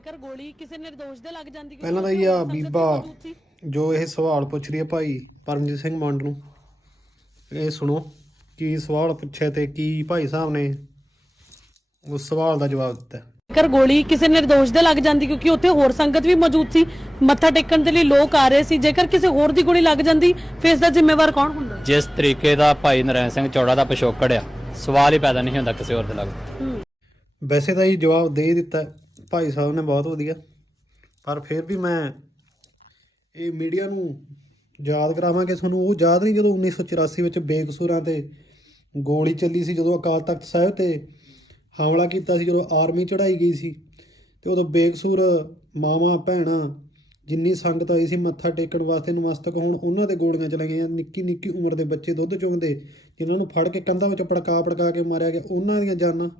ਜੇਕਰ ਗੋਲੀ ਕਿਸੇ ਨਿਰਦੋਸ਼ ਦੇ ਲੱਗ ਜਾਂਦੀ ਕਿਉਂਕਿ ਪਹਿਲਾਂ ਤਾਂ ਇਹ ਆ ਬੀਬਾ। ਜੋ ਇਹ ਸਵਾਲ ਪੁੱਛ ਰਹੀ ਹੈ ਭਾਈ ਪਰਮਜੀਤ ਸਿੰਘ ਮੰਡ ਨੂੰ। ਇਹ ਸੁਣੋ ਕੀ ਸਵਾਲ ਪੁੱਛਿਆ ਤੇ ਕੀ ਭਾਈ ਸਾਹਿਬ ਨੇ ਉਸ ਸਵਾਲ ਦਾ ਜਵਾਬ ਦਿੱਤਾ। ਜੇਕਰ ਗੋਲੀ ਕਿਸੇ ਨਿਰਦੋਸ਼ ਦੇ ਲੱਗ ਜਾਂਦੀ ਕਿਉਂਕਿ ਉੱਥੇ ਹੋਰ ਸੰਗਤ ਵੀ ਮੌਜੂਦ ਸੀ। ਮੱਥਾ ਟੇਕਣ ਦੇ ਲਈ ਲੋਕ ਆ ਰਹੇ ਸੀ। ਜੇਕਰ ਕਿਸੇ ਹੋਰ ਦੀ ਗੋਲੀ ਲੱਗ ਜਾਂਦੀ ਫਿਰ ਇਸ ਦਾ ਜ਼ਿੰਮੇਵਾਰ ਕੌਣ ਹੁੰਦਾ? ਜਿਸ ਤਰੀਕੇ ਦਾ ਭਾਈ ਨਰੈਣ ਸਿੰਘ ਚੌੜਾ ਦਾ ਪਿਛੋਕੜ ਆ ਸਵਾਲ ਹੀ ਪੈਦਾ ਨਹੀਂ ਹੁੰਦਾ ਕਿਸੇ ਹੋਰ ਦੇ ਲਾਗੇ ਵੈਸੇ ਤਾਂ ਇਹ ਜਵਾਬ ਦੇ ਦਿੱਤਾ। ਭਾਈ ਸਾਹਿਬ ਨੇ ਬਹੁਤ ਵਧੀਆ। ਪਰ ਫਿਰ ਵੀ ਮੈਂ ਇਹ ਮੀਡੀਆ ਨੂੰ ਯਾਦ ਕਰਾਵਾਂਗੇ ਤੁਹਾਨੂੰ। ਉਹ ਯਾਦ ਨਹੀਂ ਜਦੋਂ 1984 ਵਿੱਚ ਬੇਕਸੂਰਾਂ ਤੇ ਗੋਲੀ ਚੱਲੀ ਸੀ, ਜਦੋਂ ਅਕਾਲ ਤਖਤ ਸਾਹਿਬ ਤੇ ਹਮਲਾ ਕੀਤਾ ਸੀ, ਜਦੋਂ ਆਰਮੀ ਚੜਾਈ ਗਈ ਸੀ ਤੇ ਉਦੋਂ ਬੇਕਸੂਰ ਮਾਵਾਂ, ਭੈਣਾਂ ਜਿੰਨੀ ਸੰਗਤ ਆਈ ਸੀ, ਮੱਥਾ ਟੇਕਣ ਵਾਸਤੇ ਨਮਸਤਕ ਹੋਣ, ਉਹਨਾਂ ਤੇ ਗੋਲੀਆਂ ਚਲਾਈਆਂ ਗਈਆਂ। ਨਿੱਕੀ ਨਿੱਕੀ ਉਮਰ ਦੇ ਬੱਚੇ ਦੁੱਧ ਚੁੰਗਦੇ, ਜਿਨ੍ਹਾਂ ਨੂੰ ਫੜ ਕੇ ਕੰਧਾਂ ਵਿੱਚ ਪੜਕਾ ਪੜਕਾ ਕੇ ਮਾਰਿਆ ਗਿਆ, ਉਹਨਾਂ ਦੀਆਂ ਜਾਨਾਂ।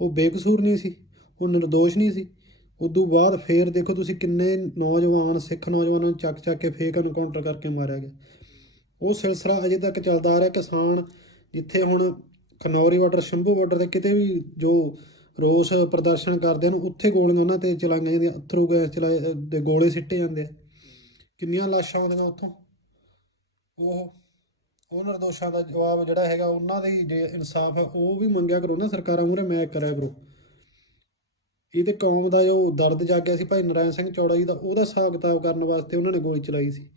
ਉਹ ਬੇਕਸੂਰ ਨਹੀਂ ਸੀ। ਉਹ ਨਿਰਦੋਸ਼ ਨਹੀਂ ਸੀ। ਉਦੋਂ ਬਾਅਦ ਫੇਰ ਦੇਖੋ ਤੁਸੀਂ ਕਿੰਨੇ ਨੌਜਵਾਨ, ਸਿੱਖ ਨੌਜਵਾਨਾਂ ਨੂੰ ਚੱਕ ਚੱਕ ਕੇ ਫੇਕ ਐਨਕਾਊਂਟਰ ਕਰਕੇ ਮਾਰਿਆ ਗਿਆ। ਉਹ ਸਿਲਸਿਲਾ ਅਜੇ ਤੱਕ ਚੱਲਦਾ ਆ ਰਿਹਾ। ਕਿਸਾਨ ਜਿੱਥੇ ਹੁਣ ਖਨੌਰੀ ਬਾਰਡਰ ਸ਼ੰਭੂ ਬਾਰਡਰ ਤੇ ਕਿਤੇ ਵੀ ਜੋ ਰੋਸ ਪ੍ਰਦਰਸ਼ਨ ਕਰਦੇ ਹਨ, ਉੱਥੇ ਗੋਲੀਆਂ ਉਹਨਾਂ ਤੇ ਚਲਾਈਆਂ ਜਾਂਦੀਆਂ, ਅਥਰੂ ਗੈਸ ਚਲਾਏ ਦੇ ਗੋਲੇ ਸਿੱਟੇ ਜਾਂਦੇ ਆ। ਕਿੰਨੀਆਂ ਲਾਸ਼ਾਂ ਆਉਂਦੀਆਂ ਉੱਥੋਂ। ਉਹ ਉਹ ਨਿਰਦੋਸ਼ਾਂ ਦਾ ਜਵਾਬ ਜਿਹੜਾ ਹੈਗਾ, ਉਹਨਾਂ ਦੇ ਜੇ ਇਨਸਾਫ ਹੈ, ਉਹ ਵੀ ਮੰਗਿਆ ਕਰੋ ਨਾ, ਸਰਕਾਰਾਂ ਮੂਹਰੇ, ਮੈਂ ਕਰਿਆ ਕਰੋ। ਇਹ ਤੇ ਕੌਮ ਦਾ ਜੋ ਦਰਦ ਜਾਗਿਆ ਸੀ ਭਾਈ ਨਰਾਇਣ ਸਿੰਘ ਚੌੜਾ ਜੀ ਦਾ, ਉਹਦਾ ਹਿਸਾਬ ਕਿਤਾਬ ਕਰਨ ਵਾਸਤੇ ਉਹਨਾਂ ਨੇ ਗੋਲੀ ਚਲਾਈ ਸੀ।